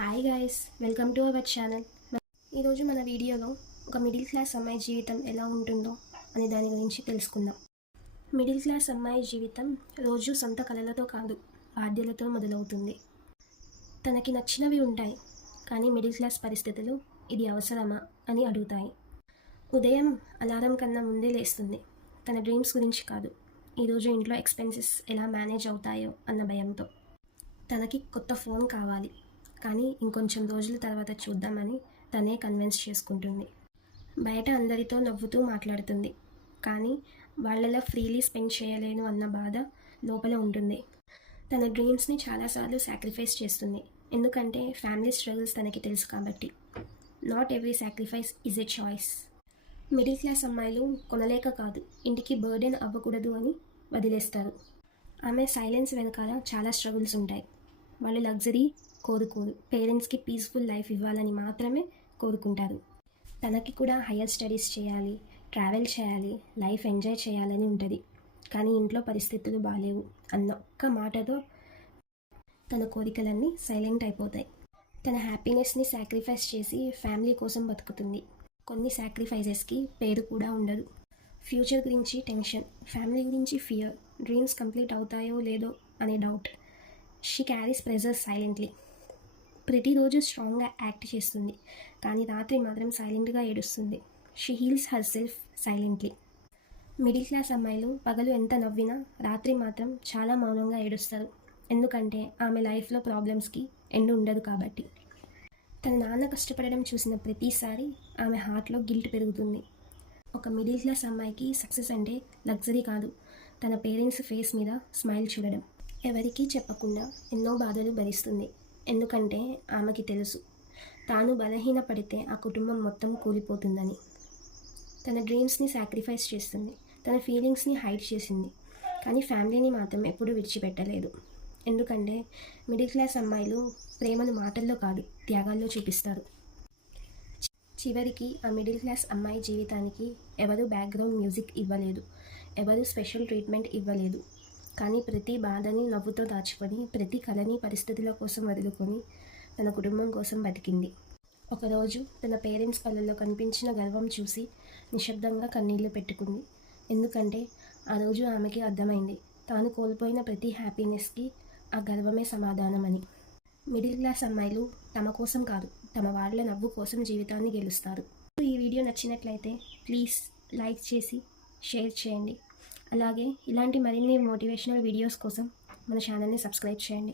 Hi guys, welcome to our channel. ఈరోజు మన వీడియోలో ఒక మిడిల్ క్లాస్ అమ్మాయి జీవితం ఎలా ఉంటుందో అనే దాని గురించి తెలుసుకుందాం. మిడిల్ క్లాస్ అమ్మాయి జీవితం రోజు సొంత కలలతో కాదు, బాధ్యతలతో మొదలవుతుంది. తనకి నచ్చినవి ఉంటాయి, కానీ మిడిల్ క్లాస్ పరిస్థితులు ఇది అవసరమా అని అడుగుతాయి. ఉదయం అలారం కన్నా ముందే లేస్తుంది, తన డ్రీమ్స్ గురించి కాదు, ఈరోజు ఇంట్లో ఎక్స్పెన్సెస్ ఎలా మేనేజ్ అవుతాయో అన్న భయంతో. తనకి కొత్త ఫోన్ కావాలి, కానీ ఇంకొంచెం రోజుల తర్వాత చూద్దామని తనే కన్విన్స్ చేసుకుంటుంది. బయట అందరితో నవ్వుతూ మాట్లాడుతుంది, కానీ వాళ్ళలా ఫ్రీలీ స్పెండ్ చేయలేను అన్న బాధ లోపల ఉంటుంది. తన డ్రీమ్స్ని చాలాసార్లు సాక్రిఫైస్ చేస్తుంది, ఎందుకంటే ఫ్యామిలీ స్ట్రగుల్స్ తనకి తెలుసు కాబట్టి. Not every sacrifice is a choice. Middle class అమ్మాయిలు కొనలేక కాదు, ఇంటికి బర్డెన్ అవ్వకూడదు అని వదిలేస్తారు. ఆమె సైలెన్స్ వెనకాల చాలా స్ట్రగుల్స్ ఉంటాయి. వాళ్ళు లగ్జరీ కోరుకోరు, పేరెంట్స్కి పీస్ఫుల్ లైఫ్ ఇవ్వాలని మాత్రమే కోరుకుంటారు. తనకి కూడా హయ్యర్ స్టడీస్ చేయాలి, ట్రావెల్ చేయాలి, లైఫ్ ఎంజాయ్ చేయాలని ఉంటుంది. కానీ ఇంట్లో పరిస్థితులు బాగాలేవు అన్న ఒక్క మాటతో తన కోరికలన్నీ సైలెంట్ అయిపోతాయి. తన హ్యాపీనెస్ని సాక్రిఫైస్ చేసి ఫ్యామిలీ కోసం బతుకుతుంది. కొన్ని సాక్రిఫైజెస్కి పేరు కూడా ఉండదు. ఫ్యూచర్ గురించి టెన్షన్, ఫ్యామిలీ గురించి ఫియర్, డ్రీమ్స్ కంప్లీట్ అవుతాయో లేదో అనే doubt. She carries pressure silently. ప్రతిరోజు స్ట్రాంగ్గా యాక్ట్ చేస్తుంది, కానీ రాత్రి మాత్రం సైలెంట్గా ఏడుస్తుంది. She heels her self silently. Middle class అమ్మాయిలు పగలు ఎంత నవ్వినా రాత్రి మాత్రం చాలా మౌనంగా ఏడుస్తారు, ఎందుకంటే ఆమె లైఫ్లో ప్రాబ్లమ్స్కి ఎండ్ ఉండదు కాబట్టి. తన నాన్న కష్టపడడం చూసిన ప్రతిసారి ఆమె హార్ట్లో గిల్ట్ పెరుగుతుంది. ఒక మిడిల్ క్లాస్ అమ్మాయికి సక్సెస్ అంటే లగ్జరీ కాదు, తన పేరెంట్స్ ఫేస్ మీద స్మైల్ చూడడం. ఎవరికీ చెప్పకుండా ఎన్నో బాధలు భరిస్తుంది, ఎందుకంటే ఆమెకి తెలుసు తాను బలహీనపడితే ఆ కుటుంబం మొత్తం కూలిపోతుందని. తన డ్రీమ్స్ని సాక్రిఫైస్ చేస్తుంది, తన ఫీలింగ్స్ని హైడ్ చేసింది, కానీ ఫ్యామిలీని మాత్రం ఎప్పుడూ విడిచిపెట్టలేదు. ఎందుకంటే మిడిల్ క్లాస్ అమ్మాయిలు ప్రేమను మాటల్లో కాదు, త్యాగాల్లో చూపిస్తారు. చివరికి ఆ మిడిల్ క్లాస్ అమ్మాయి జీవితానికి ఎవరు బ్యాక్గ్రౌండ్ మ్యూజిక్ ఇవ్వలేదు, ఎవరు స్పెషల్ ట్రీట్మెంట్ ఇవ్వలేదు. కానీ ప్రతి బాధని నవ్వుతో దాచుకొని, ప్రతి కళని పరిస్థితుల కోసం వదులుకొని తన కుటుంబం కోసం బతికింది. ఒకరోజు తన పేరెంట్స్ కళ్ళల్లో కనిపించిన గర్వం చూసి నిశ్శబ్దంగా కన్నీళ్లు పెట్టుకుంది, ఎందుకంటే ఆ రోజు ఆమెకి అర్థమైంది తాను కోల్పోయిన ప్రతి హ్యాపీనెస్కి ఆ గర్వమే సమాధానమని. మిడిల్ క్లాస్ అమ్మాయిలు తమ కోసం కాదు, తమ వాళ్ళ నవ్వు కోసం జీవితాన్ని గెలుస్తారు. ఈ వీడియో నచ్చినట్లయితే ప్లీజ్ లైక్ చేసి షేర్ చేయండి. అలాగే ఇలాంటి మరిన్ని మోటివేషనల్ వీడియోస్ కోసం మన ఛానల్ని సబ్స్క్రైబ్ చేయండి.